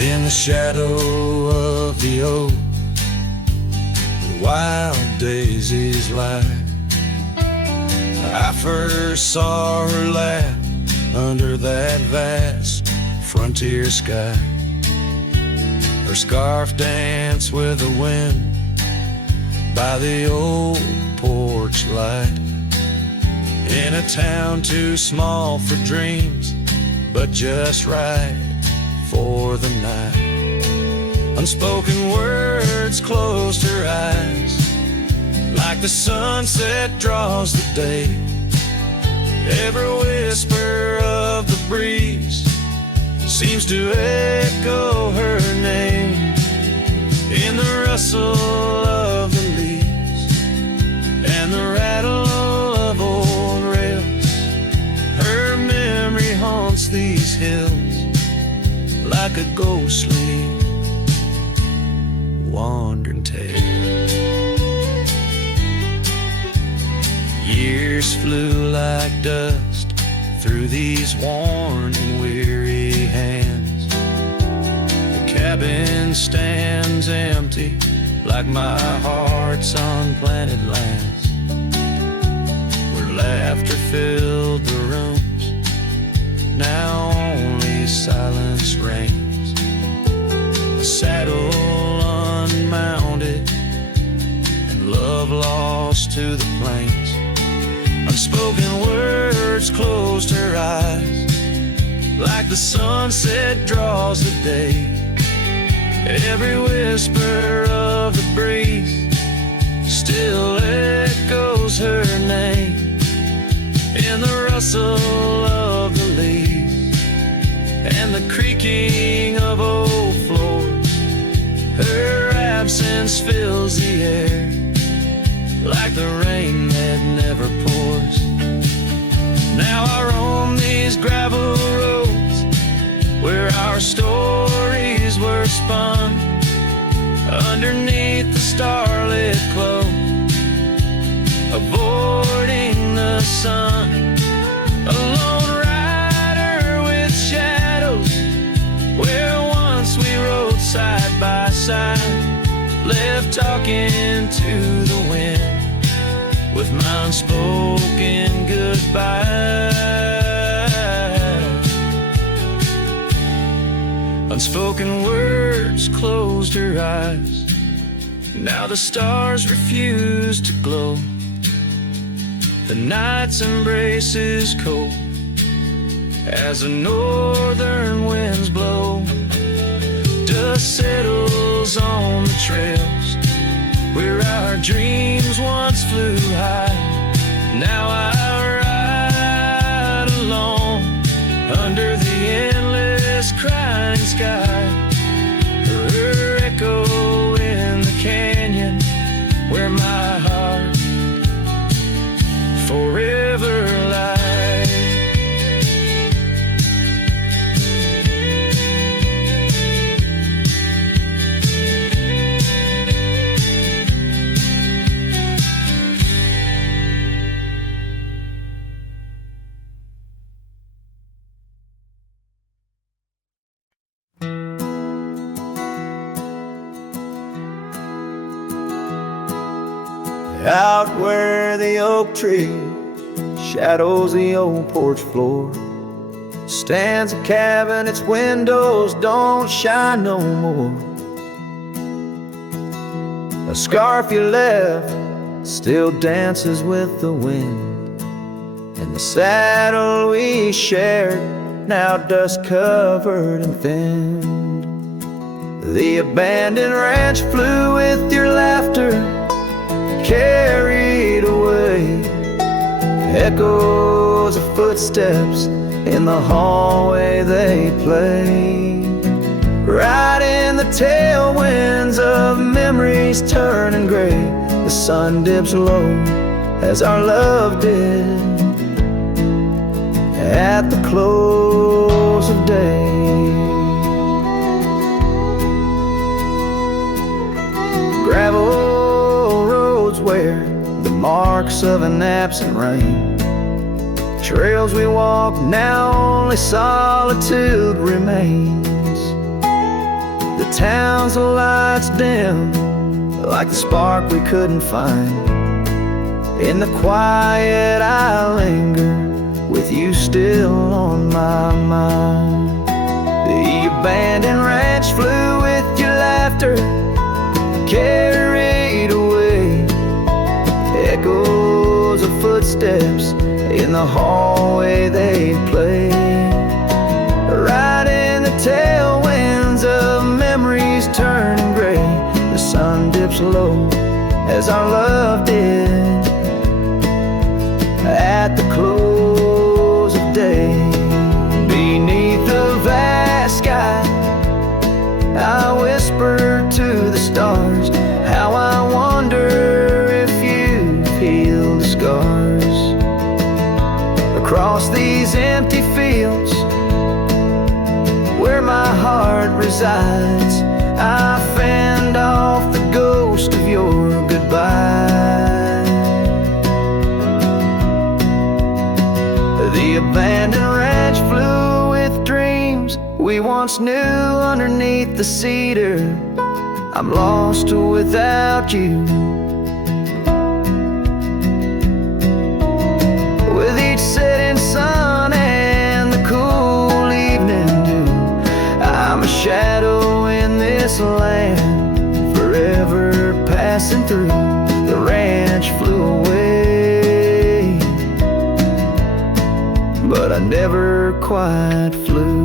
In the shadow of the oak, the wild daisies lie. I first saw her laugh under that vast frontier sky. Her scarf danced with the wind by the old porch light. In a town too small for dreams, but just right for the night. Unspoken words closed her eyes, like the sunset draws the day. Every whisper of the breeze seems to echo her name. In the rustle of the leaves and the rattle of old rails, her memory haunts these hills like a ghostly wandering tale. Years flew like dust through these worn and weary hands. The cabin stands empty like my heart's unplanted lands, where laughter filled the rooms, now only silence reigns. The saddle unmounted and love lost to the plains. Unspoken words closed her eyes, like the sunset draws the day. Every whisper of the breeze still echoes her name. In the rustle of the leaves and the creaking of old floors, her absence fills the air like the rain that never pours. Now I roam these gravel roads where our stories were spun, underneath the starlit glow, avoiding the sun. A lone rider with shadows, where once we rode side by side, left talking to the wind with my unspoken goodbye. Unspoken words closed her eyes. Now the stars refuse to glow. The night's embrace is cold as the northern winds blow. Dust settles on the trails where our dreams once flew high. Now I ride alone under the endless crying sky. Her echo in the canyon where my heart forever lies. Out where the oak tree shadows the old porch floor, stands a cabin, its windows don't shine no more. A scarf you left still dances with the wind, and the saddle we shared, now dust covered and thinned. The abandoned ranch flew with your laughter, carried away. Echoes of footsteps in the hallway they play. Right in the tailwinds of memories turning gray, the sun dips low as our love did at the close of day. Gravel roads where the marks of an absent rain, trails we walk now only solitude remains. the town's lights dim, like the spark we couldn't find. In the quiet I linger, with you still on my mind. The abandoned ranch flew with your laughter, carried away. Echoes of footsteps in the hallway they play. Right in the tailwinds of memories turning gray. The sun dips low as our love did at the close of day. Beneath the vast sky I whisper to the stars how I wonder if you've healed the scars. Across these empty fields where my heart resides, I fend off the ghost of your goodbye. The abandoned ranch flew with dreams we once knew underneath the cedar. I'm lost without you. With each setting sun and the cool evening dew, I'm a shadow in this land, forever passing through. The ranch flew away, but I never quite flew.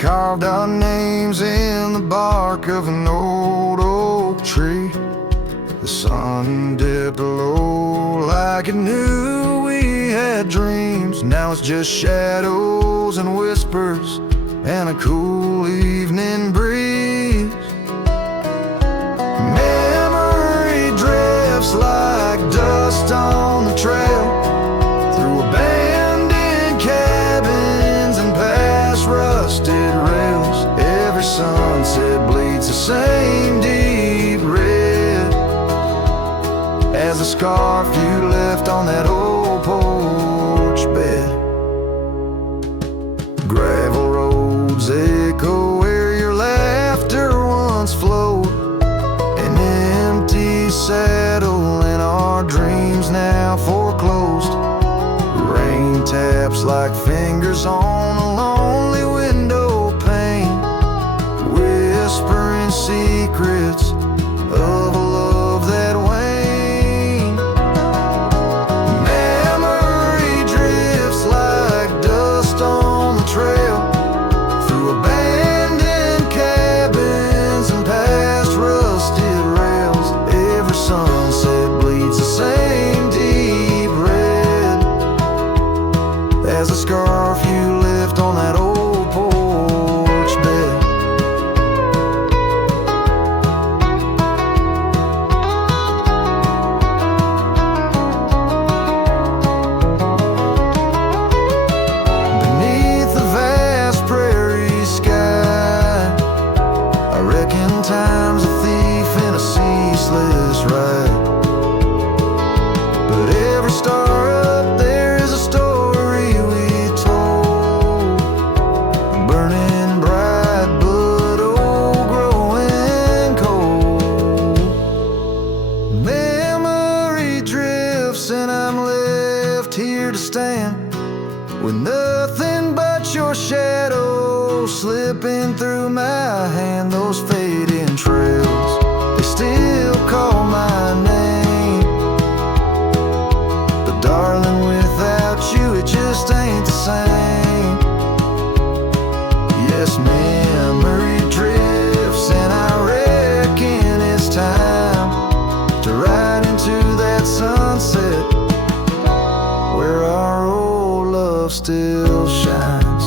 Carved our names in the bark of an old oak tree. The sun dipped low like it knew we had dreams. Now it's just shadows and whispers and a cool evening breeze. Memory drifts like dust on the trail, through abandoned cabins and past rusted rails. Every sunset bleeds the same deep red as the scarf you left on that old porch bed. Gravel roads echo where your laughter once flowed, an empty saddle and our dreams now foreclosed. Rain taps like fingers on a lonely window pane, whispering secrets of a love that waned. Memory drifts like dust on the trail, through abandoned cabins and past rusted rails. Every sunset bleeds the same deep red as the scarf you left on that old porch bed. Beneath the vast prairie sky, I reckon time's a thief in a ceaseless ride. But every star up there is a story we told, burning bright but old, growing cold. Memory drifts and I'm left here to stand, with nothing but your shadow slipping through my hand. Those fading trails, they still call my name, but darling, without you it just ain't the same. Yes, memory drifts and I reckon it's time to ride into that sunset where our old love still shines.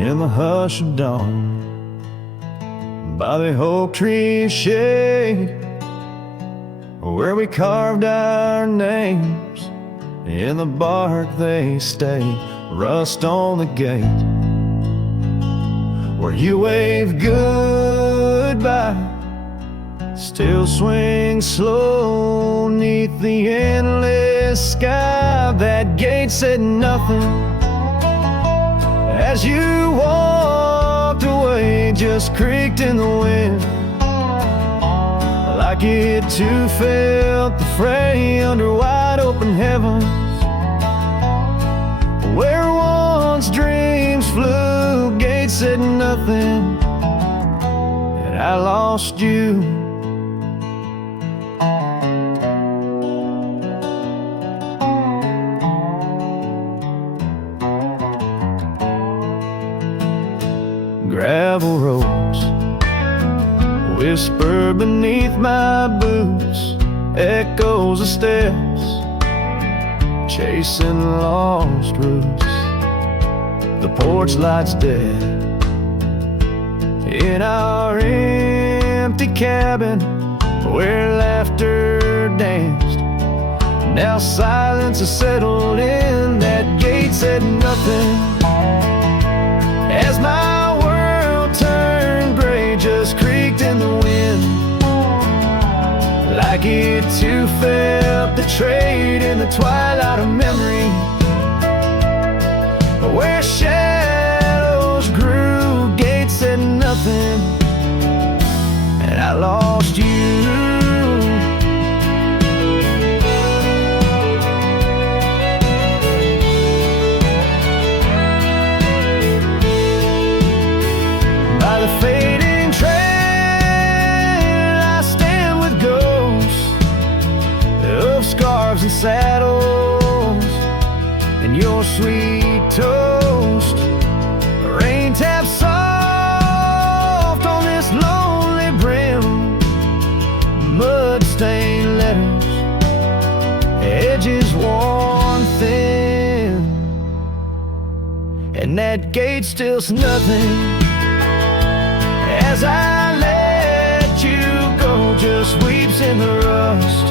In the hush of dawn, by the oak tree shade, where we carved our names, in the bark they stay, rust on the gate, where you wave goodbye, still swing slow neath the endless sky. That gate said nothing as you walked away, just creaked in the wind, like it too felt the fray under wide open heavens, where once dreams flew. Gate said nothing, and I lost you. Gravel roads whisper beneath my boots, echoes of steps chasing lost roots. The porch lights dead in our empty cabin, where laughter danced. Now silence has settled in. That gate said nothing as my turned gray, just creaked in the wind, like it too felt betrayed in the twilight of memory, where shadows grew. Gate said nothing, and I lost you. By the fading trail, I stand with ghosts of scarves and saddles, and your sweet toast. The rain taps soft on this lonely brim, mud-stained letters, edges worn thin, and that gate still's nothing as I let you go, just weeps in the rust,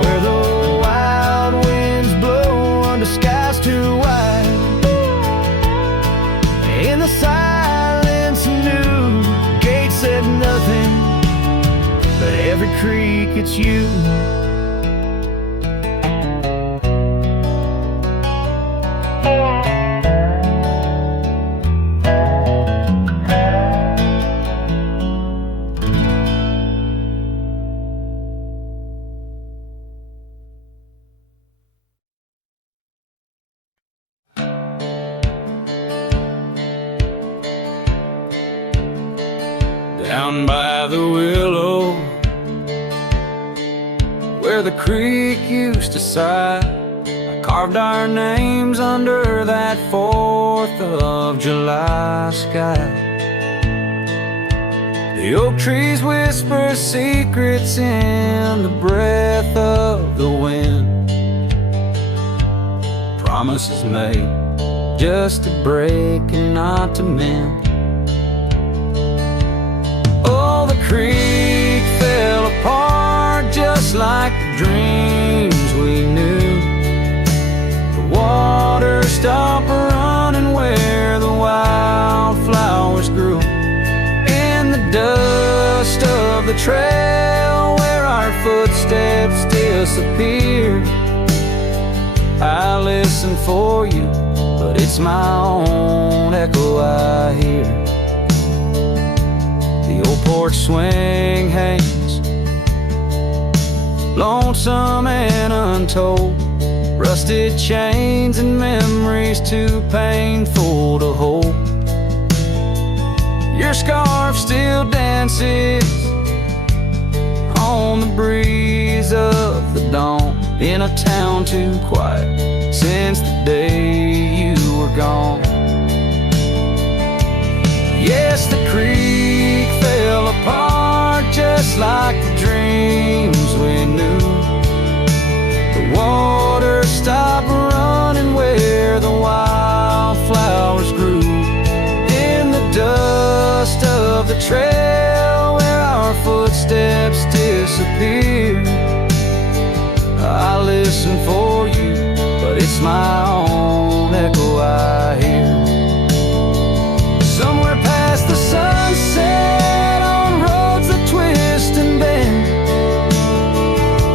where the wild winds blow under skies too wide. In the silence new, gate said nothing, but every creak it's you. Down by the willow, where the creek used to sigh, I carved our names under that 4th of July sky. The oak trees whisper secrets in the breath of the wind, promises made just to break and not to mend. Creek fell apart just like the dreams we knew. The water stopped running where the wildflowers grew. In the dust of the trail where our footsteps disappeared, I listen for you, but it's my own echo I hear. The old porch swing hangs, lonesome and untold, rusted chains and memories too painful to hold. Your scarf still dances on the breeze days of the dawn in a town too quiet since the day you were gone. Yes, the creek fell apart just like the dreams we knew. The water stopped running where the wildflowers grew. In the dust of the trail where our footsteps disappeared, I listen for you, but it's my own echo I hear. Somewhere past the sunset on roads that twist and bend,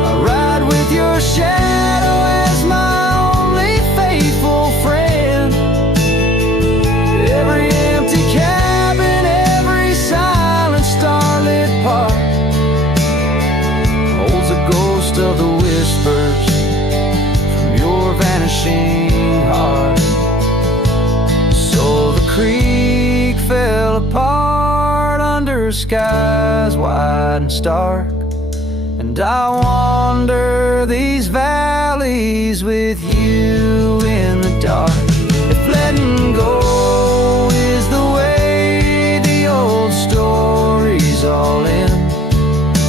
I ride with your shadow as my only faithful friend. Every empty cabin, every silent starlit park holds a ghost of the whispers from your vanishing heart. So the creek fell apart under skies wide and stark, and I wander these valleys with you in the dark. If letting go is the way the old stories all end,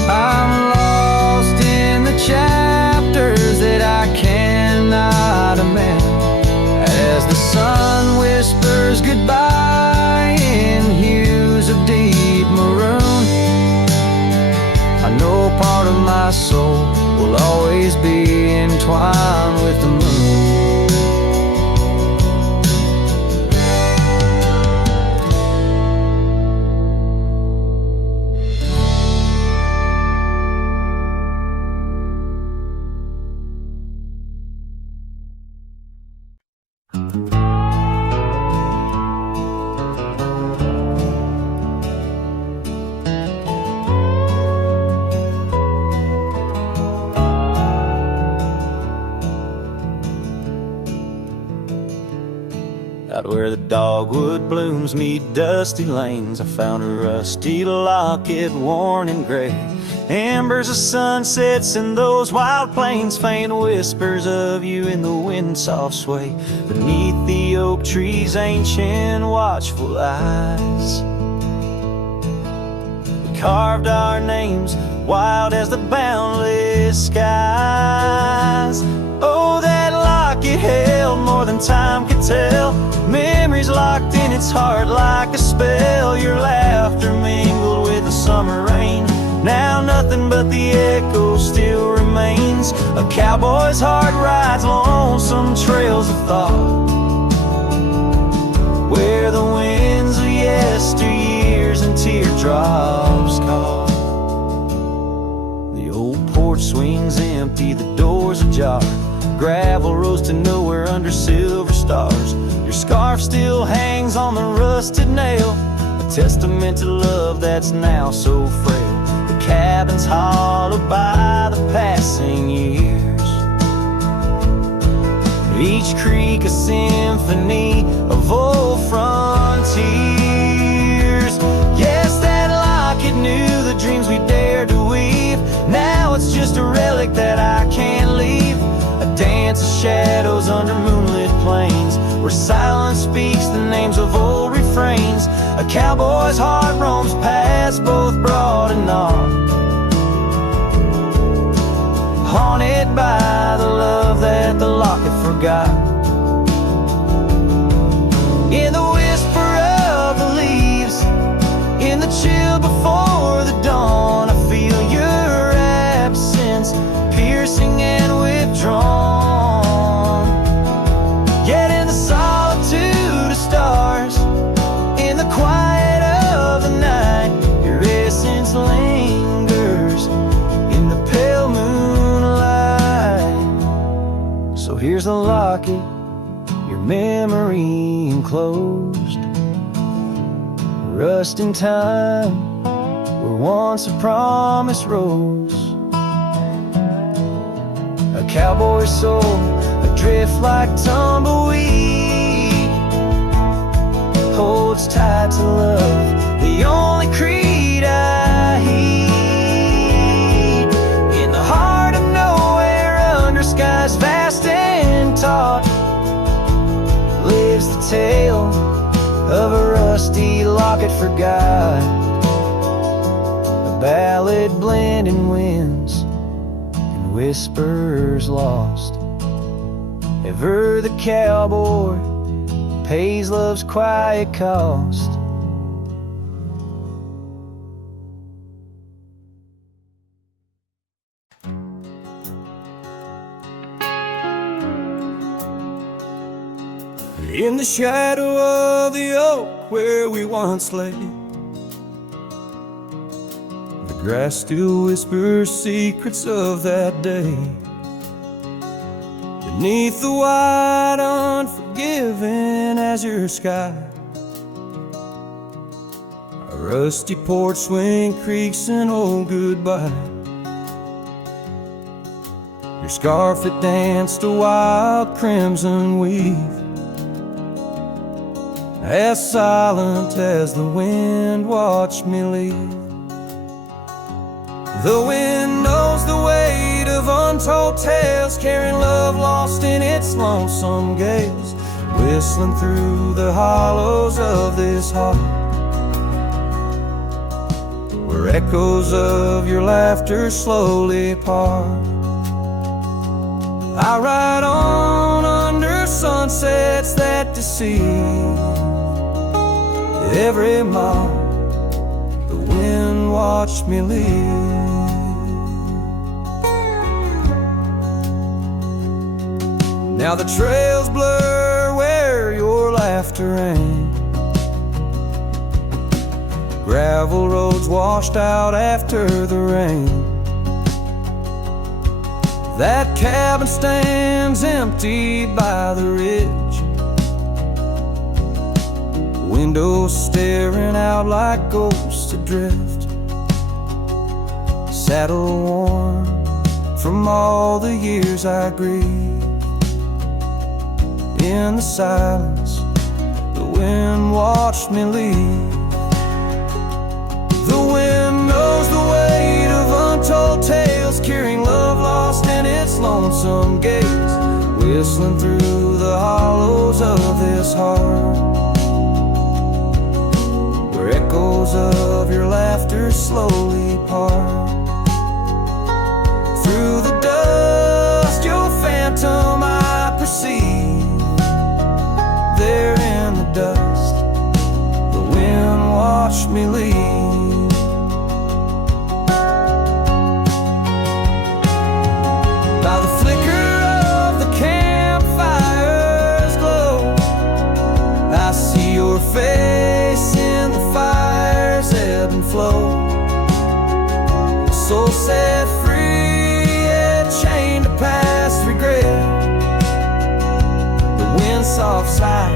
I'm lost in the chapters that I cannot amend. As the sun whispers goodbye in hues of deep maroon, I know part of my soul will always be entwined with the moon. Out where the dogwood blooms meet dusty lanes, I found a rusty locket worn and gray. Embers of sunsets in those wild plains, faint whispers of you in the wind soft sway. Beneath the oak trees, ancient watchful eyes, we carved our names wild as the boundless skies. Oh, that locket held more than time could tell, memories locked in its heart like a spell. Your laughter mingled with the summer rain, now nothing but the echo still remains. A cowboy's heart rides lonesome trails of thought, where the winds of yesteryears and teardrops caught. The old porch swings empty, the doors ajar, gravel rose to nowhere under silver stars. Your scarf still hangs on the rusted nail, a testament to love that's now so frail. The cabin's hollowed by the passing years, each creek a symphony of old frontiers. Yes, that locket knew the dreams we dared to weave, now it's just a relic that I can't leave. A dance of shadows under moonlit plains, where silence speaks the names of old refrains. A cowboy's heart roams past both broad and narrow, haunted by the love that the locket forgot. In the whisper of the leaves, in the chill before the dawn, I feel your absence, piercing and withdrawn. Yet in the solitude of stars, in the quiet of the night, your essence lingers in the pale moonlight. So here's the locket, your memory enclosed, rust in time where once a promise rose. A cowboy's soul adrift like tumbleweed, holds tight to love, the only creed I heed. In the heart of forgot, a ballad blending winds and whispers lost. Ever the cowboy pays love's quiet cost. In the shadow of the oak where we once lay, the grass still whispers secrets of that day. Beneath the wide, unforgiving azure sky, a rusty porch swing creaks an old goodbye. Your scarf it danced a wild crimson weave, as silent as the wind watched me leave. The wind knows the weight of untold tales, carrying love lost in its lonesome gaze, whistling through the hollows of this heart, where echoes of your laughter slowly part. I ride on under sunsets that deceive. Every mile the wind watched me leave. Now the trails blur where your laughter rang, gravel roads washed out after the rain. That cabin stands empty by the ridge, windows staring out like ghosts adrift, saddle worn from all the years I grieved. In the silence, the wind watched me leave. The wind knows the weight of untold tales, carrying love lost in its lonesome gaze, whistling through the hollows of this heart, where echoes of your laughter slowly part. Through the dust, your phantom I perceive. There in the dust, the wind watched me leave. By the flicker of the campfire's glow, I see your face in the fire's ebb and flow. Soul set free, yet chained to past regret. The wind soft sigh, a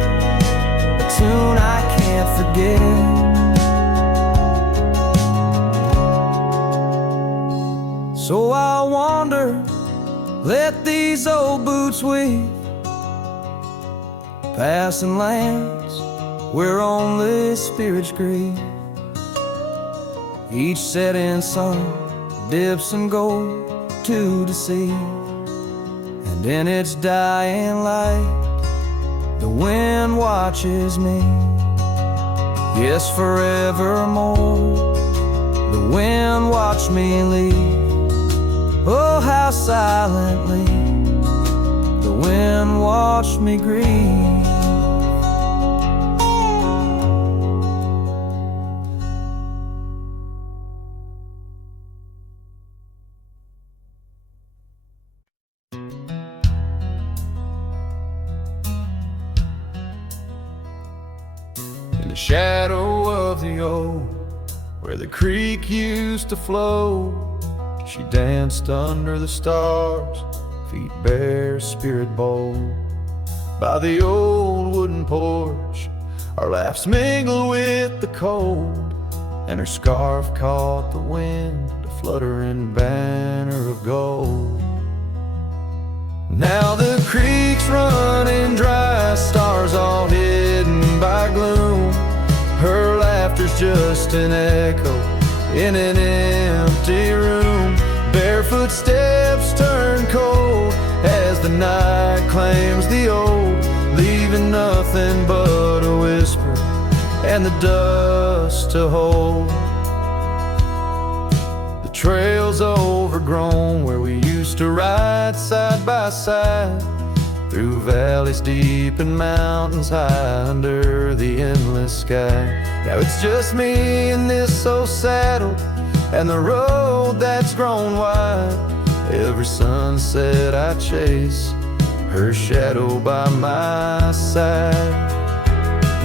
tune I can't forget. So I'll wander, let these old boots weave, passing lands where only spirits grieve. Each setting sun dips in gold to deceive, and in its dying light the wind watches me. Yes, forevermore the wind watched me leave. Oh, how silently the wind watched me grieve. In the shadow of the oak, where the creek used to flow, she danced under the stars, feet bare, spirit bold. By the old wooden porch, our laughs mingled with the cold, and her scarf caught the wind, a fluttering banner of gold. Now the creek's running dry, stars all hidden by gloom. Her laughter's just an echo in an empty room. Barefoot steps turn cold as the night claims the old, leaving nothing but a whisper and the dust dust to hold. The trail's overgrown where we used to ride side by side, through valleys deep and mountains high under the endless sky. Now it's just me in this old saddle and the road that's grown wide. Every sunset I chase, her shadow by my side.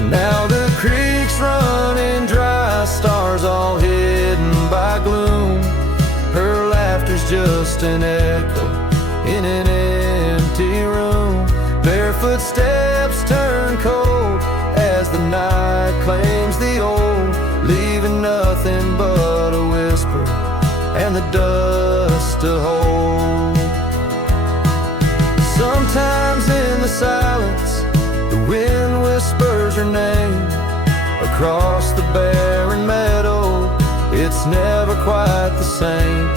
Now the creek's running dry, stars all hidden by gloom. Her laughter's just an echo in an empty room. Barefoot steps turn cold as the night claims the old, leaving nothing but a whisper and the dust to hold. Sometimes in the silence, the wind whispers her name. Across the barren meadow, it's never quite the same.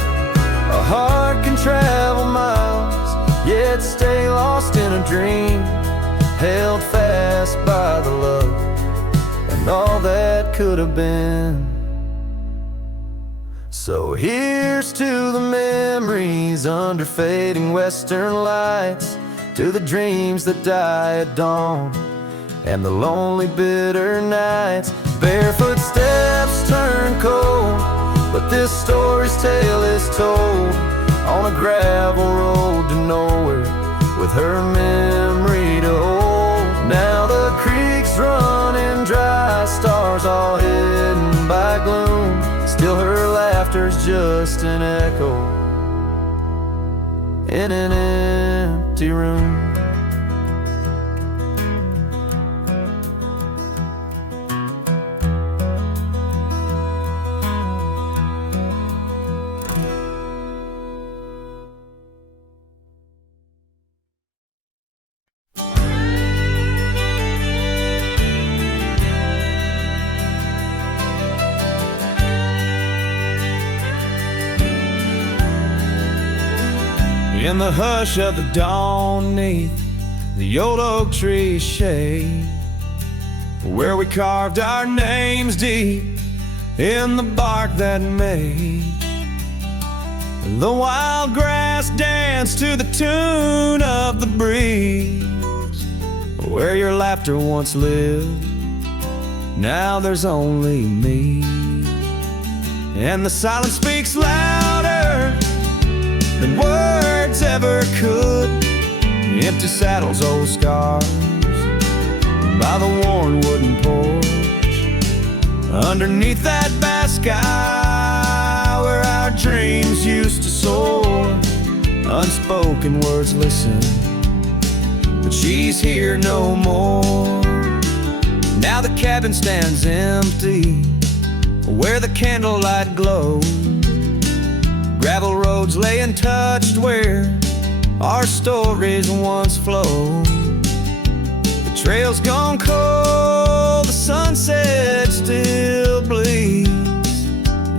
A heart can travel miles, yet stay lost in a dream, held fast by the love and all that could have been. So here's to the memories under fading western lights, to the dreams that die at dawn and the lonely bitter nights. Barefoot steps turn cold, but this story's tale is told on a gravel road to nowhere, with her memory to hold. Now the creek's running dry, stars all hidden by gloom. Still her laughter's just an echo in an empty room. In the hush of the dawn, neath the old oak tree's shade, where we carved our names deep in the bark that made the wild grass dance to the tune of the breeze. Where your laughter once lived, now there's only me, and the silence speaks louder than words ever could. Empty saddles, old scars by the worn wooden porch, underneath that vast sky where our dreams used to soar. Unspoken words listen, but she's here no more. Now the cabin stands empty where the candlelight glows. Gravel roads lay untouched where our stories once flowed. The trail's gone cold, the sunset still bleeds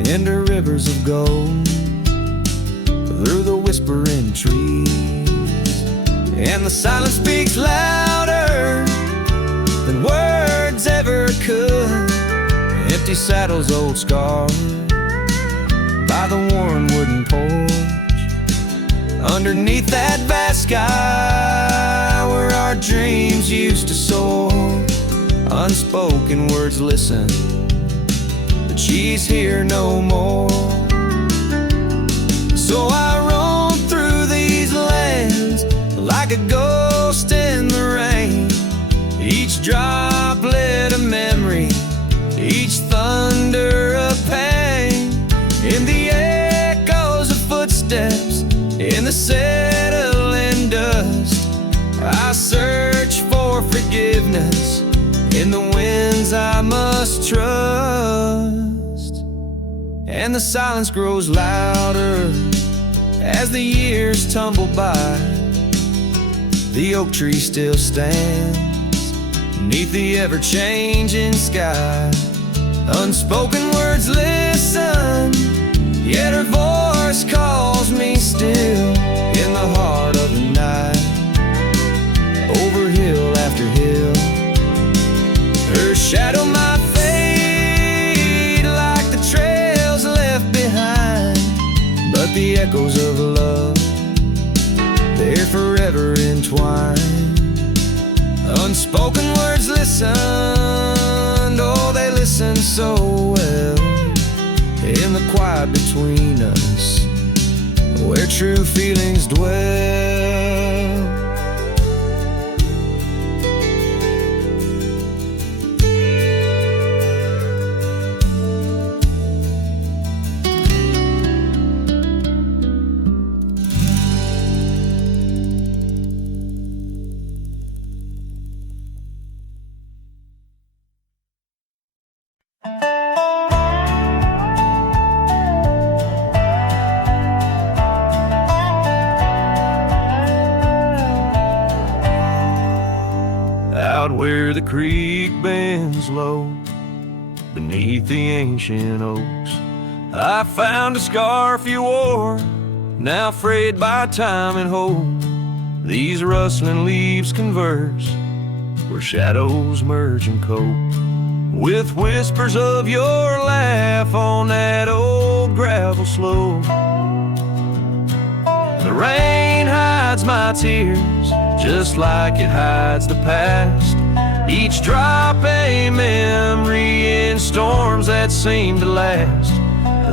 into rivers of gold through the whispering trees. And the silence speaks louder than words ever could. Empty saddles, old scars by the worn wooden porch, underneath that vast sky where our dreams used to soar. Unspoken words listen, but she's here no more. So I roam through these lands like a ghost in the rain, each droplet a memory, each thunder a pain. In the echoes of footsteps, in the settling dust, I search for forgiveness in the winds I must trust. And the silence grows louder as the years tumble by. The oak tree still stands beneath the ever-changing sky. Unspoken words listen, yet her voice calls me still in the heart of the night. Over hill after hill, her shadow might fade echoes of love, they're forever entwined. Unspoken words listened, oh, they listen so well. In the quiet between us, where true feelings dwell. Out where the creek bends low, beneath the ancient oaks, I found a scarf you wore, now frayed by time and hope. These rustling leaves converse, where shadows merge and cope, with whispers of your laugh on that old gravel slope. The rain hides my tears, just like it hides the past. Each drop a memory in storms that seem to last.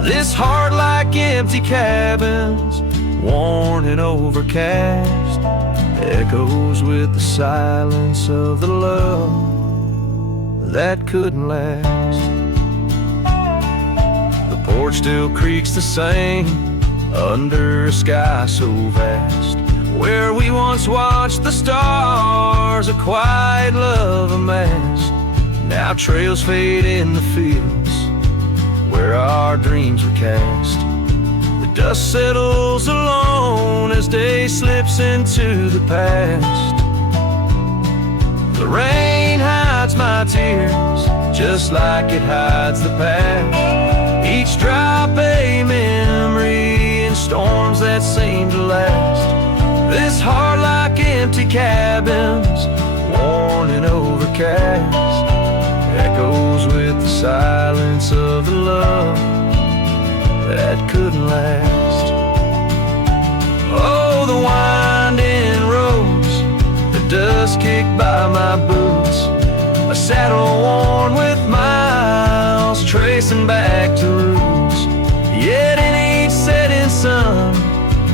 This heart like empty cabins, worn and overcast, echoes with the silence of the love that couldn't last. The porch still creaks the same under a sky so vast, where we once watched the stars, a quiet love amassed. Now trails fade in the fields where our dreams were cast. The dust settles alone as day slips into the past. The rain hides my tears, just like it hides the past. Each drop a memory in storms that seem to last. This heart like empty cabins, worn and overcast, echoes with the silence of the love that couldn't last. Oh, the winding roads, the dust kicked by my boots, a saddle worn with miles, tracing back to roots. Yet in each setting sun,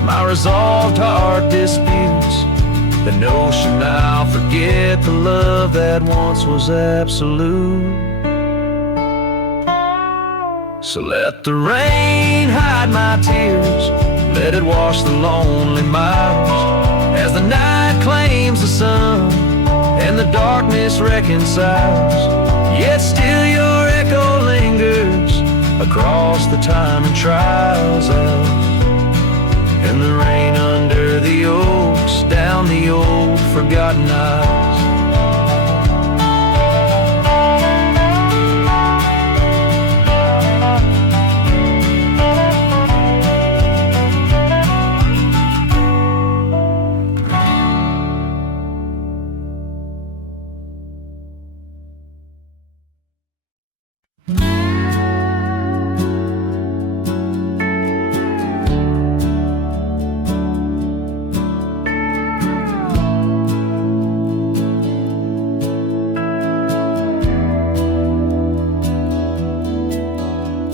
my resolved heart disputes the notion I'll forget the love that once was absolute. So let the rain hide my tears, let it wash the lonely miles, as the night claims the sun and the darkness reconciles. Yet still your echo lingers across the time and trials of, and the rain under the oaks, down the old forgotten aisles.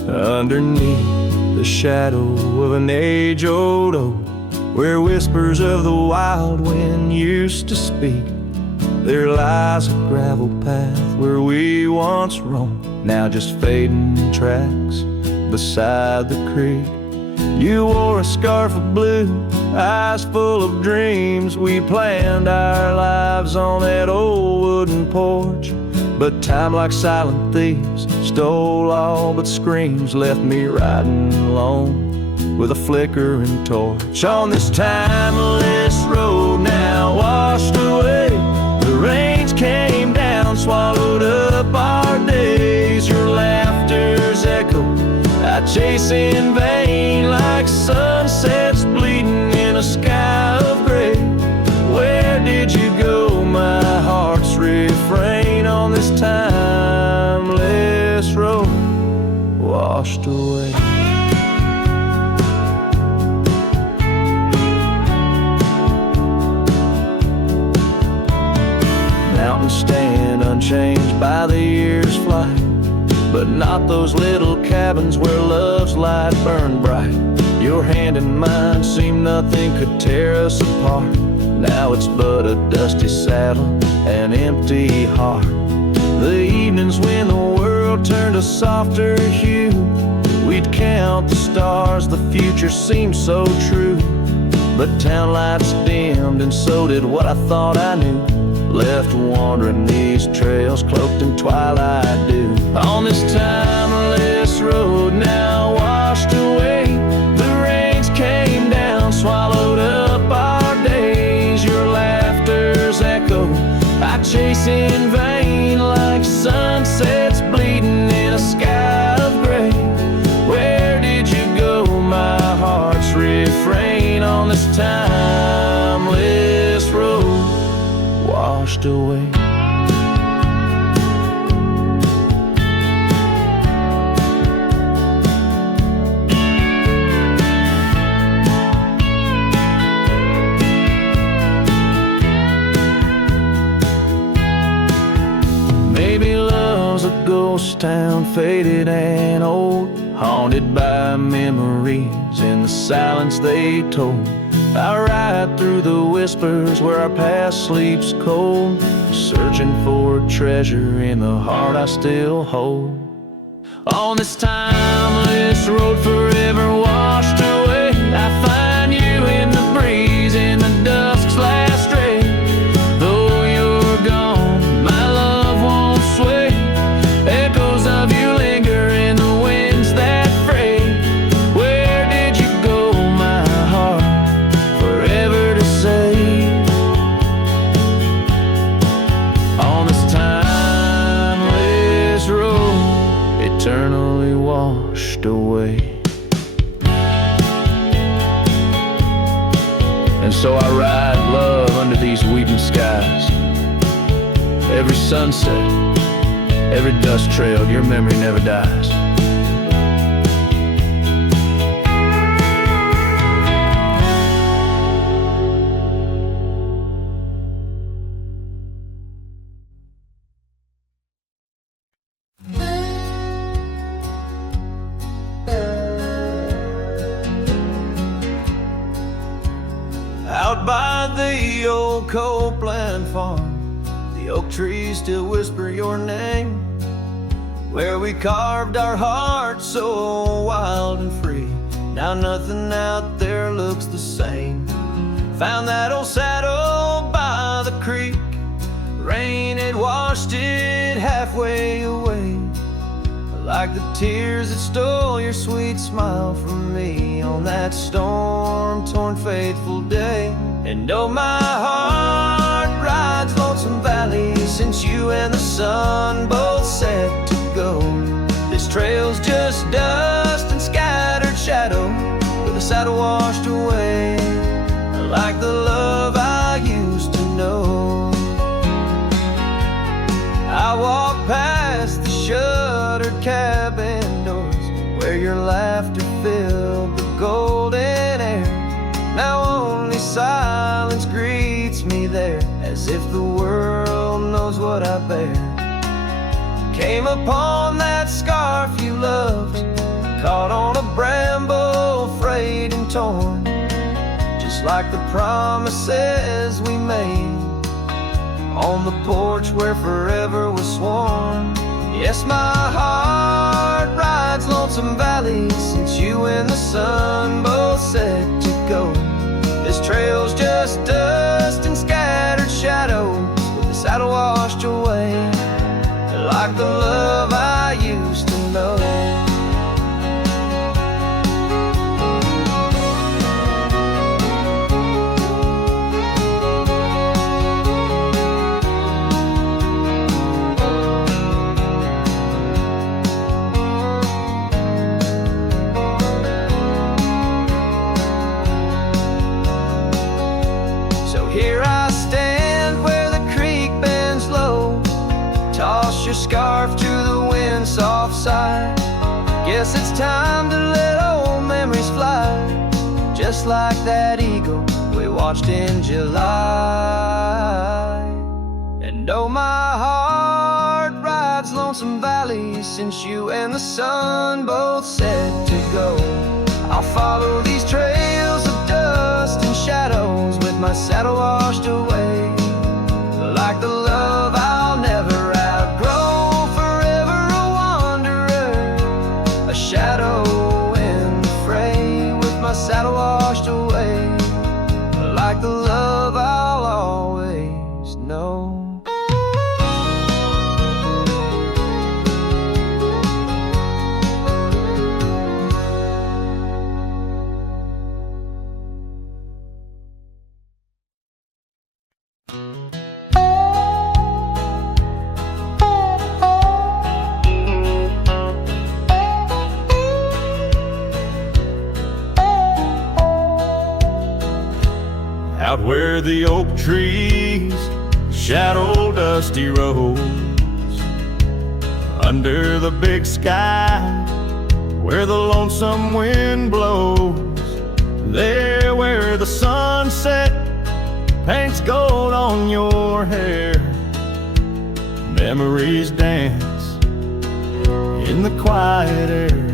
Underneath the shadow of an age-old oak, where whispers of the wild wind used to speak, there lies a gravel path where we once roamed, now just fading tracks beside the creek. You wore a scarf of blue, eyes full of dreams. We planned our lives on that old wooden porch, but time like silent thieves stole all but screams, left me riding alone with a flickering torch. On this timeless road now washed away, the rains came down, swallowed up our days. Your laughter's echo I chase in vain, like sunsets bleeding in a sky of gray. Where did you go, my heart's refrain, on this timeless road washed away? changed by the years' flight, but not those little cabins where love's light burned bright. Your hand in mine seemed nothing could tear us apart. Now it's but a dusty saddle, an empty heart. The evenings when the world turned a softer hue, we'd count the stars, the future seemed so true. But town lights dimmed and so did what I thought I knew. Left wandering these trails cloaked in twilight dew. On this timeless road now washed away, the rains came down, swallowed up our days. Your laughter's echo I chase in vain, like sunsets bleeding in a sky of gray. Where did you go, my heart's refrain? On this timeless road washed away. Maybe love's a ghost town, faded and old, haunted by memories in the silence they told. I ride through the whispers where our past sleeps cold, searching for a treasure in the heart I still hold. On this timeless road forever washed away, I find you in the breeze, in the dusk's last ray. Though you're gone, my love won't sway. Echoes of you linger in the winds that fray. Where did you go, my heart? Forever to say. On this timeless road, eternally washed away. And so I ride love under these weeping skies. Every sunset, every dust trail, your memory never dies. Out by the old Copeland farm, the oak trees still whisper your name. Where we carved our hearts so wild and free, now nothing out there looks the same. Found that old saddle by the creek, rain had washed it halfway away. Like the tears that stole your sweet smile from me on that storm-torn fateful day. And oh, my heart rides lonesome valleys since you and the sun both set to go. This trail's just dust and scattered shadow, with the saddle washed away, like the love I used to know. I walk past the shuttered cabin doors, where your laughter filled the golden air. Now only silence greets me there, as if the world knows what I bear. Came upon that scarf you loved, caught on a bramble, frayed and torn, just like the promises we made on the porch where forever was sworn. Yes, my heart rides lonesome valleys since you and the sun both set to go. This trail's just dust and scattered shadows, with the saddle washed away, like the love I used to know. Your scarf to the wind's soft side. Guess it's time to let old memories fly, just like that eagle we watched in July. And oh, my heart lonesome valleys since you and the sun both said to go. I'll follow these trails of dust and shadows with my saddle washed away, like the love I'll never outgrow, forever a wanderer, a shadow in the fray, with my saddle washed away, like the love I'll always know. Out where the oak trees shadow dusty roads, under the big sky where the lonesome wind blows, there where the sunset paints gold on your hair, memories dance in the quiet air.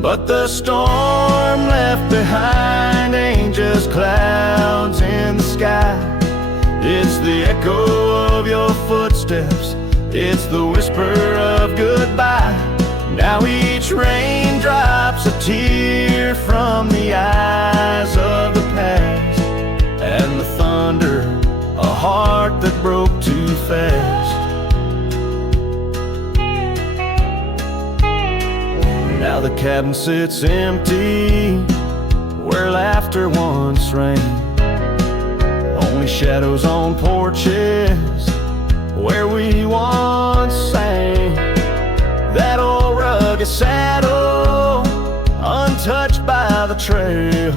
But the storm left behind ain't just clouds in the sky. It's the echo of your footsteps, it's the whisper of goodbye. Now each raindrop's a tear from the eyes of the past, and the thunder, a heart that broke too fast. Now the cabin sits empty where laughter once rang, only shadows on porches where we once sang. That old rugged saddle, untouched by the trail,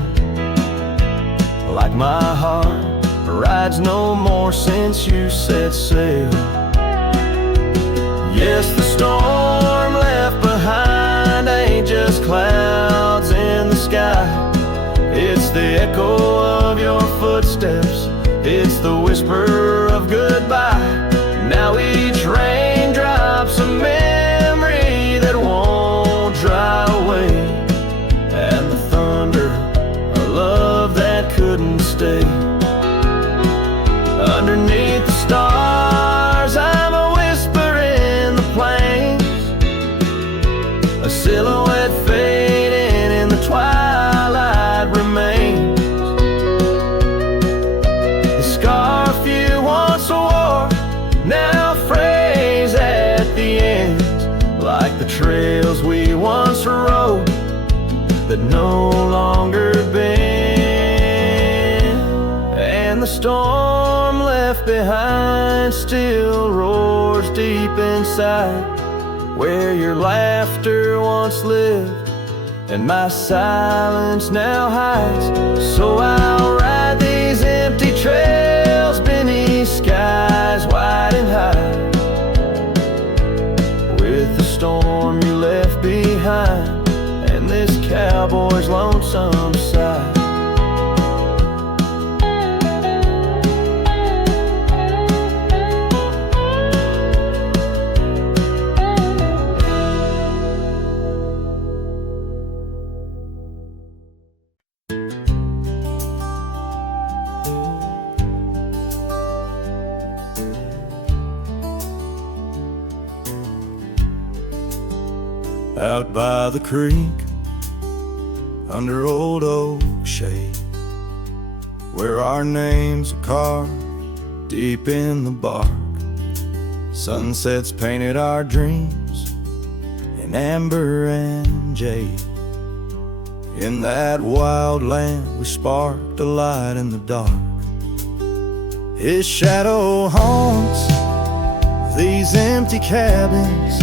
like my heart rides no more since you set sail. Yes, the storm left behind ain't just clouds in the sky. It's the echo of your footsteps, it's the whisper of goodbye. Now each raindrop's a memory that won't dry away, and the thunder, a love that couldn't stay. Underneath the stars, I'm a whisper in the plains, a silhouette fading in the twilight remains. The scarf you once wore now frays at the ends, like the trails we once rode that no longer bend. And the storm left behind still roars deep inside, where your laughter once lived and my silence now hides. So I'll ride these empty trails beneath skies wide and high, with the storm you left behind and this cowboy's lonesome sigh. Out by the creek, under old oak shade, where our names are carved deep in the bark. Sunsets painted our dreams in amber and jade. In that wild land we sparked a light in the dark. His shadow haunts these empty cabins,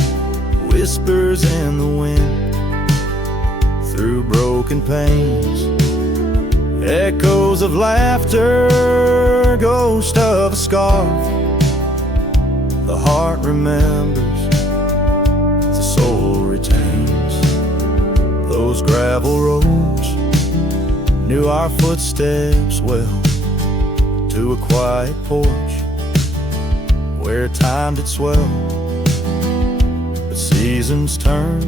whispers in the wind, through broken panes, echoes of laughter, ghost of a scarf. The heart remembers, the soul retains. Those gravel roads knew our footsteps well, to a quiet porch where time did swell, but seasons turned,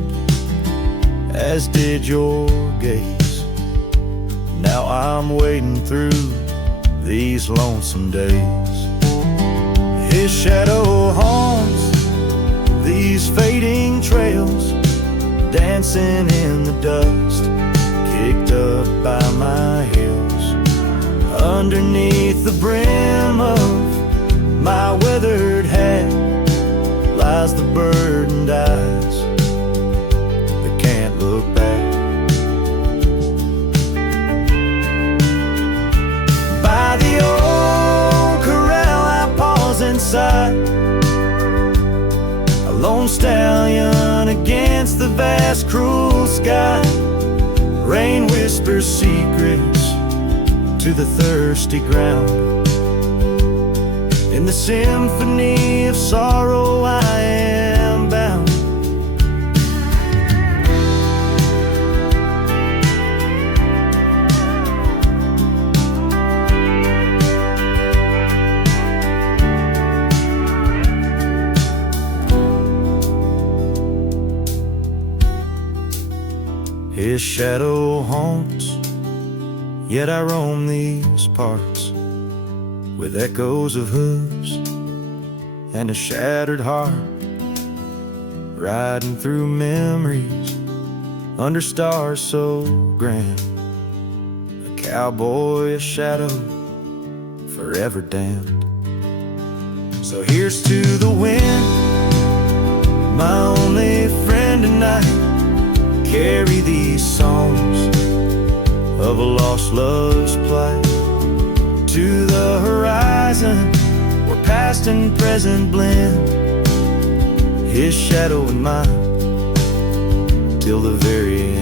as did your gaze. Now I'm wading through these lonesome days. His shadow haunts these fading trails, dancing in the dust, kicked up by my heels. Underneath the brim of my weathered hat lies the burdened eyes that can't look back. By the old corral I pause inside, a lone stallion against the vast cruel sky. Rain whispers secrets to the thirsty ground. In the symphony of sorrow I am bound. His shadow haunts, yet I roam these parts with echoes of hooves and a shattered heart, riding through memories under stars so grand. A cowboy, a shadow, forever damned. So here's to the wind, my only friend tonight. Carry these songs of a lost love's plight to the horizon, where past and present blend. His shadow and mine till the very end.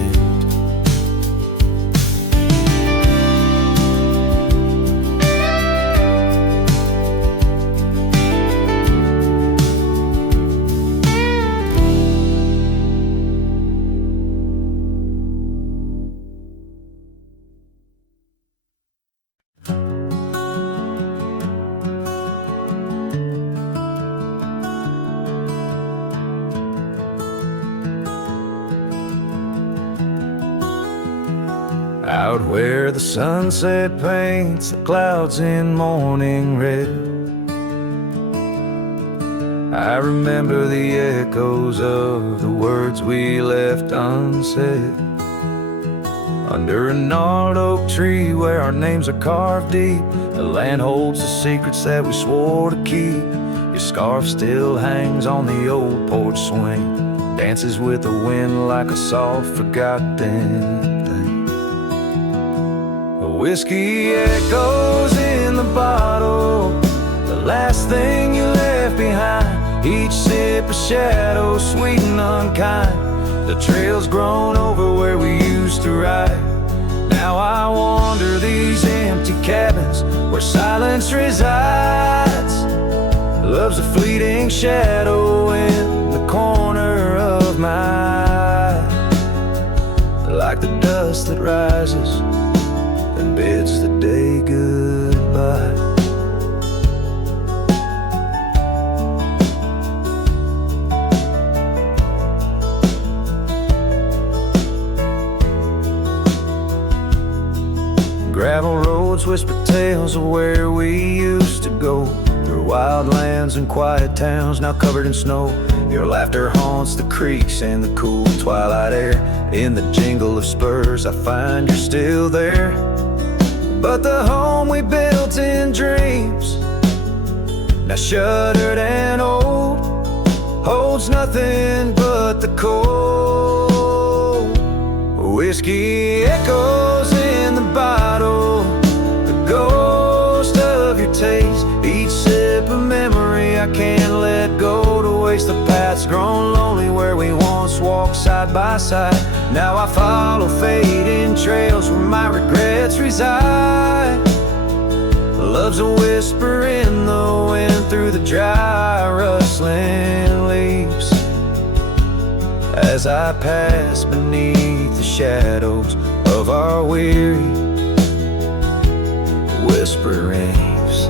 Out where the sunset paints the clouds in morning red, I remember the echoes of the words we left unsaid. Under a gnarled oak tree where our names are carved deep, the land holds the secrets that we swore to keep. Your scarf still hangs on the old porch swing, dances with the wind like a soft forgotten thing. Whiskey echoes in the bottle, the last thing you left behind. Each sip a shadow, sweet and unkind. The trail's grown over where we used to ride. Now I wander these empty cabins where silence resides. Love's a fleeting shadow in the corner of my eye, like the dust that rises and bids the day goodbye. Gravel roads whisper tales of where we used to go, through wild lands and quiet towns now covered in snow. Your laughter haunts the creeks and the cool twilight air. In the jingle of spurs I find you're still there. But the home we built in dreams, now shuttered and old, holds nothing but the cold. Whiskey echoes in the bottle, the ghost of your taste. Each sip a memory I can't let go, to waste the paths grown lonely where we once walked side by side. Now I follow fading trails where my regrets reside. Love's a whisper in the wind through the dry rustling leaves, as I pass beneath the shadows of our weary whisperings.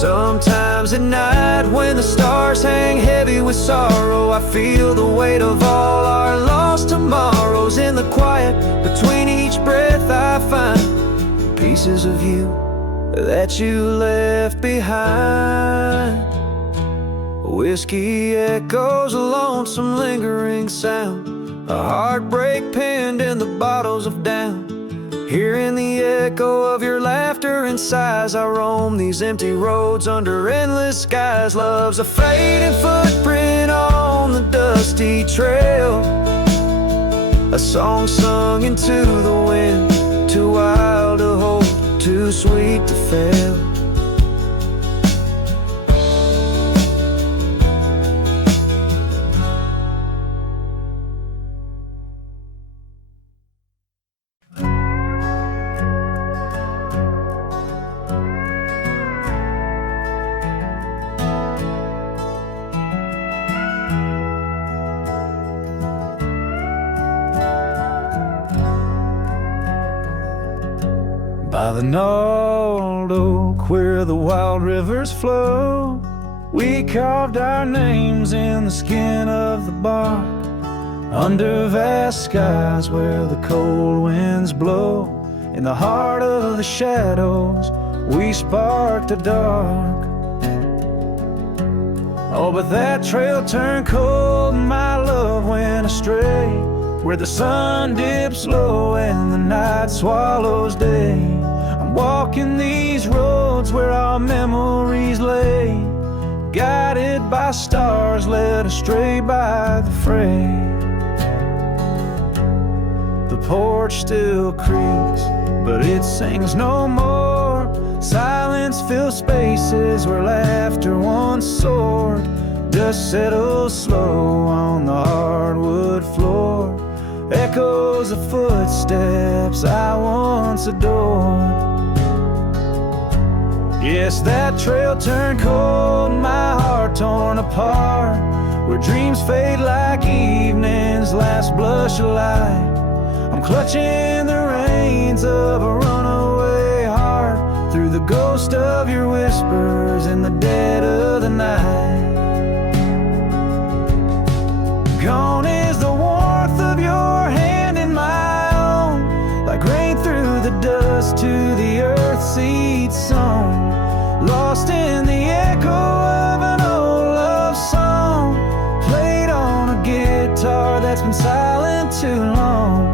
Sometimes at night when the stars hang heavy with sorrow, I feel the weight of all our lost tomorrows. In the quiet between each breath I find pieces of you that you left behind. Whiskey echoes, a lonesome lingering sound, a heartbreak pinned in the bottles of down. Hearing the echo of your laughter and sighs, I roam these empty roads under endless skies. Love's a fading footprint on the dusty trail, a song sung into the wind, too wild to hold, too sweet to fail. By the gnarled oak where the wild rivers flow, we carved our names in the skin of the bark. Under vast skies where the cold winds blow, in the heart of the shadows we sparked the dark. Oh, but that trail turned cold and my love went astray, where the sun dips low and the night swallows day. I'm walking these roads where our memories lay, guided by stars led astray by the fray. The porch still creaks, but it sings no more. Silence fills spaces where laughter once soared. Dust settles slow on the hardwood floor, echoes of footsteps I once adored. Yes, that trail turned cold, my heart torn apart, where dreams fade like evening's last blush of light. I'm clutching the reins of a runaway heart, through the ghost of your whispers in the dead of the night. Gone is the warmth of your hand in my own, like rain through the dust to the earth seed sown. Lost in the echo of an old love song, played on a guitar that's been silent too long.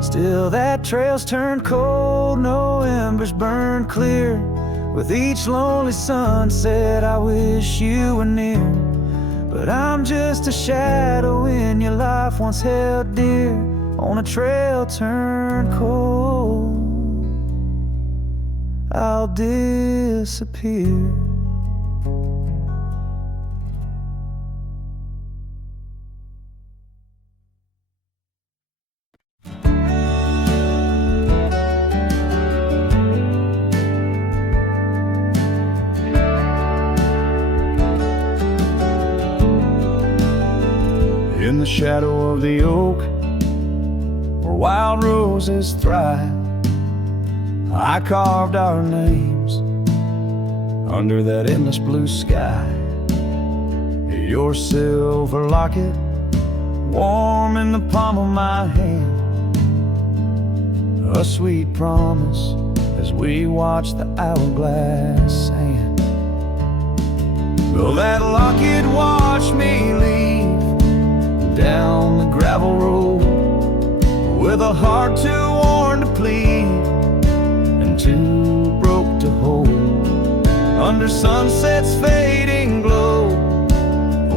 Still that trail's turned cold, no embers burn clear. With each lonely sunset I wish you were near, but I'm just a shadow in your life once held dear, on a trail turned cold. I'll disappear. In the shadow of the oak, where wild roses thrive, I carved our names under that endless blue sky. Your silver locket, warm in the palm of my hand, a sweet promise as we watch the hourglass sand. Will that locket watch me leave down the gravel road, with a heart too worn to plead and too broke to hold, under sunset's fading glow,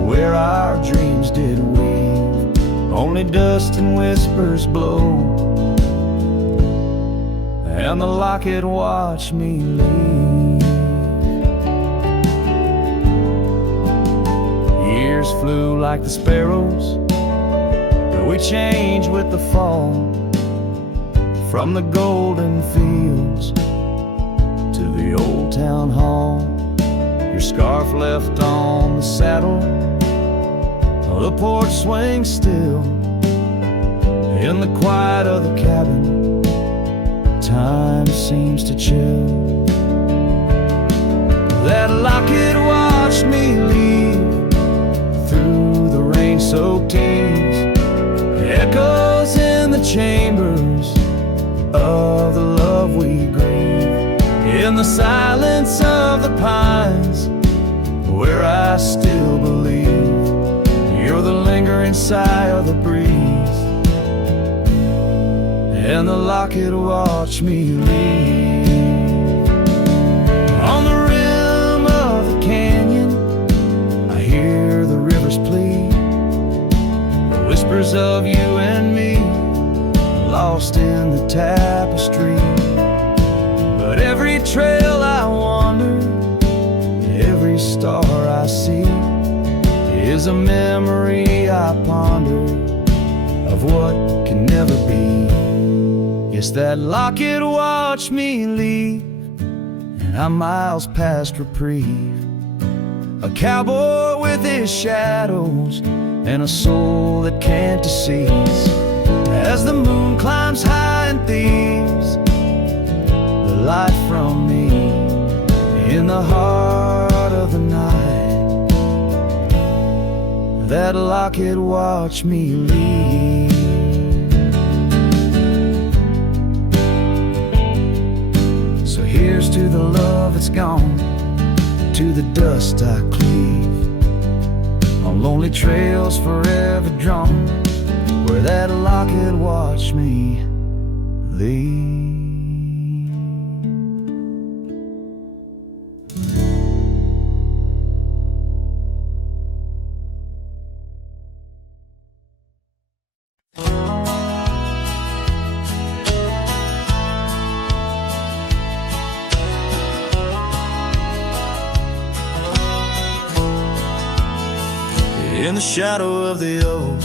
where our dreams did weave, only dust and whispers blow, and the locket watched me leave. Years flew like the sparrows, but we changed with the fall. From the golden fields to the old town hall, your scarf left on the saddle, the porch swings still. In the quiet of the cabin, time seems to chill. That locket watched me leave through the rain-soaked teens, echoes in the chambers of the love we grieve. In the silence of the pines, where I still believe you're the lingering sigh of the breeze. And the locket watched me leave. On the rim of the canyon, I hear the river's plea, the whispers of you and me, lost in the tapestry. But every trail I wander, every star I see, is a memory I ponder of what can never be. Yes, that locket watched me leave, and I'm miles past reprieve. A cowboy with his shadows and a soul that can't deceive. As the moon climbs high and thieves the light from me in the heart of the night, that locket watched me leave. So here's to the love that's gone, to the dust I cleave, on lonely trails forever drawn, where that locket watched me leave. In the shadow of the oak,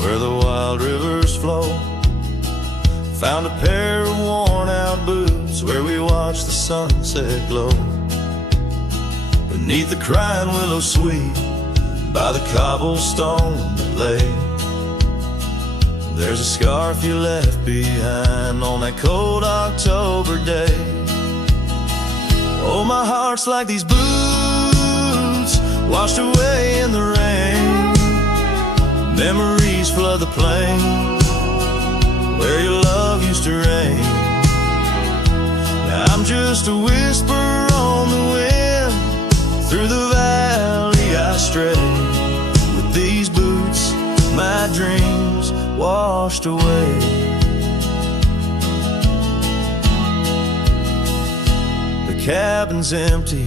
where the wild rivers flow, found a pair of worn-out boots where we watched the sunset glow. Beneath the crying willow sweet, by the cobblestone that lay, there's a scarf you left behind on that cold October day. Oh, my heart's like these boots washed away in the rain. Memories flood the plain where your love used to reign. Now I'm just a whisper on the wind, through the valley I stray. With these boots, my dreams washed away. The cabin's empty,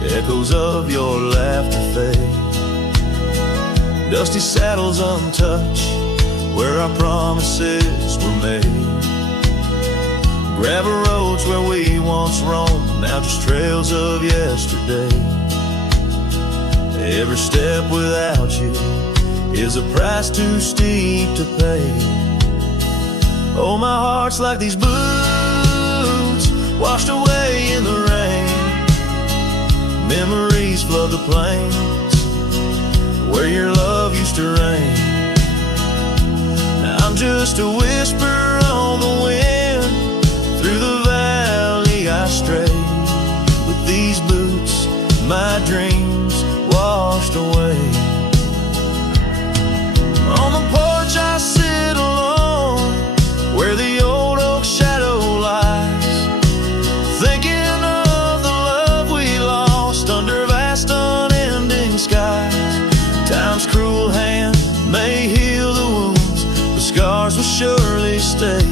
echoes of your laughter fade. Dusty saddles untouched, where our promises were made. Gravel roads where we once roamed, now just trails of yesterday. Every step without you is a price too steep to pay. Oh, my heart's like these boots washed away in the rain. Memories flood the plains where your love used to reign. Now I'm just a whisper on the wind, through the valley I stray. With these boots, my dreams washed away. On the porch I sit alone, where the old oak shadow lies, thinking of the love we lost under vast unending skies. Time's cruel hand may heal the wounds, but scars will surely stay.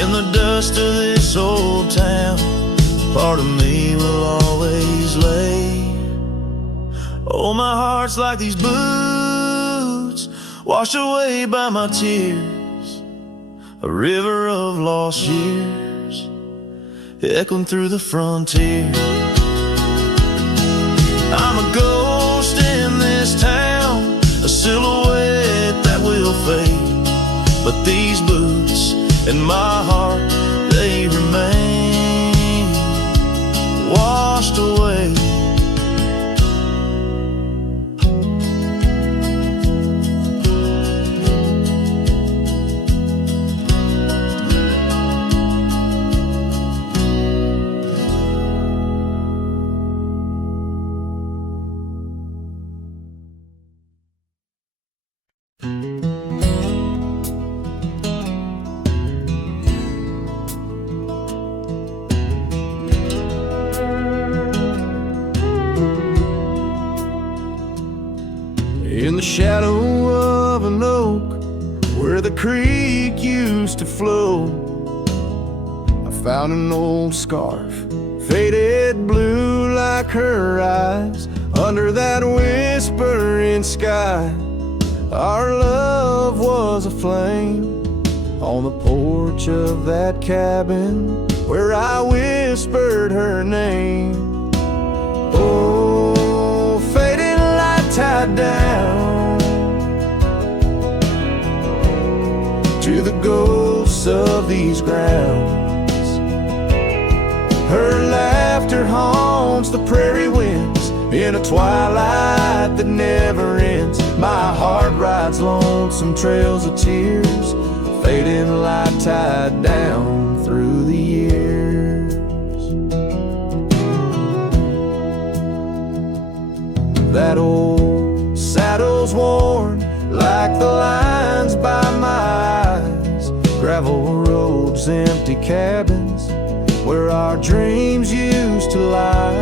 In the dust of this old town, part of me will always lay. Oh, my heart's like these boots washed away by my tears, a river of lost years echoing through the frontier. I'm a ghost in this town, a silhouette that will fade, but these boots, in my heart they remain, washed away. In the shadow of an oak where the creek used to flow, I found an old scarf, faded blue like her eyes. Under that whispering sky, our love was a flame. On the porch of that cabin where I whispered her name. Oh, fading light tied down to the ghosts of these grounds. Her laughter haunts the prairie winds in a twilight that never ends. My heart rides lonesome trails of tears, fading light tied down through the years. That old saddle's worn like the lines by my eyes. Gravel roads, empty cabins where our dreams used to lie.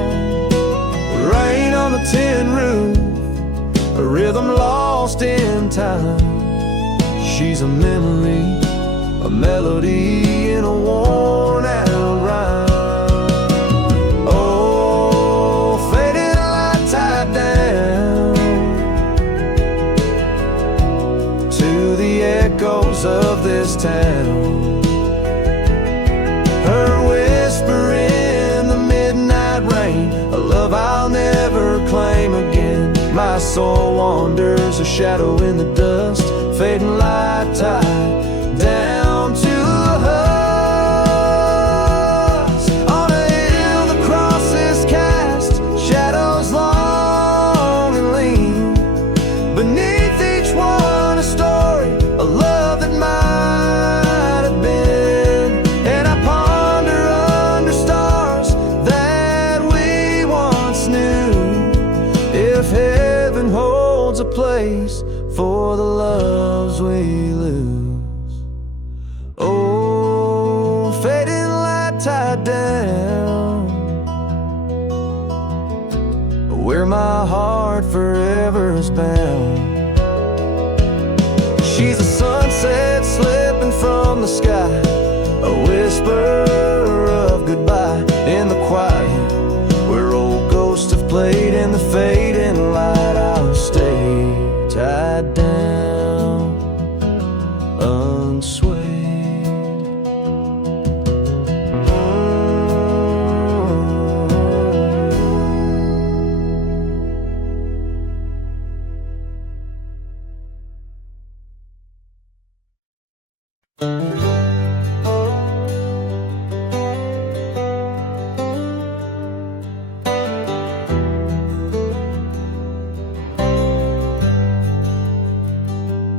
Rain on the tin roof, a rhythm lost in time. She's a memory, a melody in a worn out rhyme. Oh, faded light tied down to the echoes of this town. Her whisper in the midnight rain, a love I'll never claim again. My soul wanders, a shadow in the dust, fading light tied down to a husk. On a hill the cross is cast, shadows long and lean. Beneath each one a story, a love that might have been. And I ponder under stars that we once knew, if heaven holds a place for the loves we lose. Oh, fading light tied down where my heart forever is bound. She's a sunset slipping from the sky, a whisper of goodbye in the quiet where old ghosts have played in the fading light. I'll stay tied down, unswayed.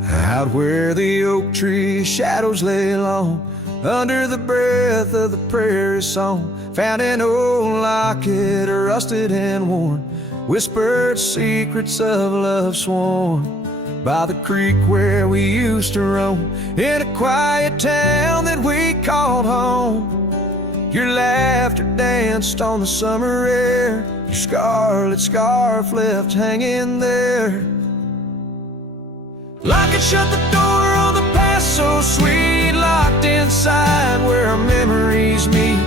Out where the oak tree shadows lay long, under the breath of the prairie song, found an old locket, rusted and worn, whispered secrets of love sworn. By the creek where we used to roam, in a quiet town that we called home. Your laughter danced on the summer air, your scarlet scarf left hanging there. Lock and shut the door on the past so sweet, locked inside where our memories meet.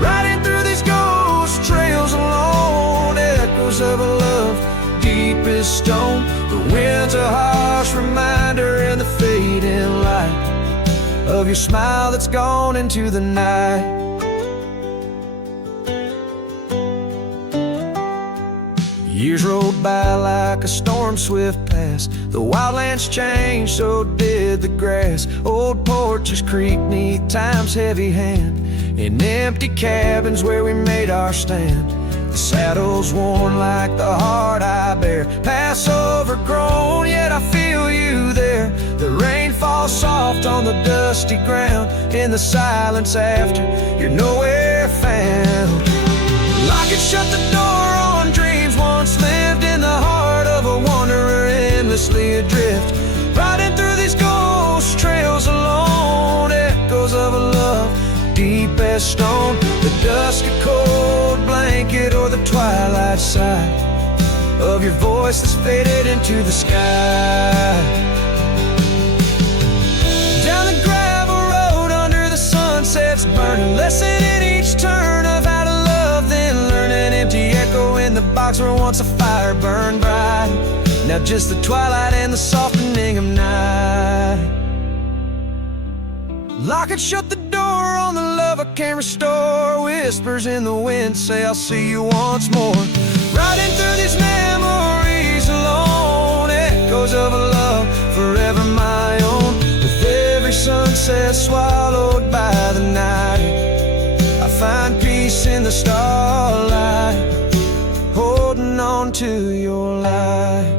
Riding through these ghost trails alone, echoes of a love deep as stone. The wind's a harsh reminder in the fading light of your smile that's gone into the night. Years rolled by like a storm swift past. The wildlands changed, so did the grass. Old porches creak neath time's heavy hand. In empty cabins where we made our stand. The saddle's worn like the heart I bear. Past overgrown, yet I feel you there. The rain falls soft on the dusty ground. In the silence after, you're nowhere found. Lock and shut the door on dreams once lived in the heart of a wanderer endlessly adrift. Riding through these ghost trails alone, echoes of a love deep as stone. The dusk a cold blanket or the twilight sigh of your voice that's faded into the sky. Down the gravel road under the sunsets burning, lesson in each turn of how to love, then learn an empty echo in the box where once a fire burned bright. Now just the twilight and the softening of night. Lock and shut the door on the love I can't restore. Whispers in the wind say I'll see you once more. Riding through these memories alone, echoes of a love forever my own. With every sunset swallowed by the night, I find peace in the starlight, holding on to your light.